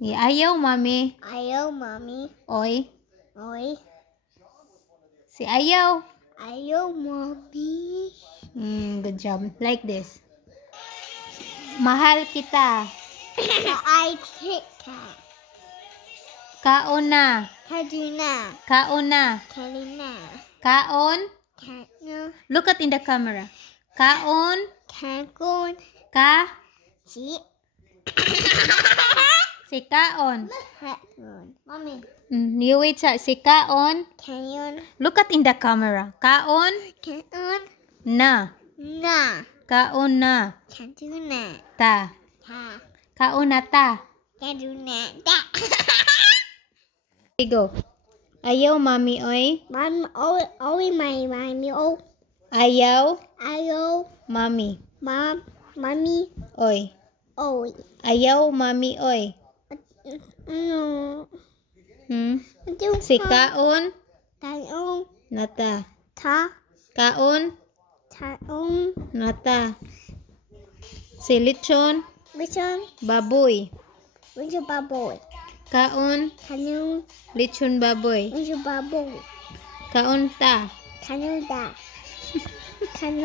Ayaw, mami. Ayaw, mami. Oy. Oy. Si ayaw. Ayaw, mami. Good job. Like this. Mahal kita. I kita. Kauna. Kaduna. Kauna. Kalina. Kaon. Kano. Look at in the camera. Kaon. Kagon. Ka. Si. Si kaon. Kagon. Mami. You wait sa si kaon. Kayon. Look at in the camera. Kaon. Kaon. Na. Na. Kaon na. Kaduna. Ta. Ta. Kaon na ta. Kaduna. Ta. Go. Ayaw, mami, oy. Mom, oy, my mommy, oh. Ayaw, Ayaw, mami, mom, mommy, oy. oy. Ayaw, mami, oy. No. Si kaon, Taong, nata. ta, Kaon, taong, nata. Si lechon, lechon, baboy. lechon baboy. Kaon, Kanong, lechon baboy. lechon baboy. Kaon ta. Kanong da. Kanong.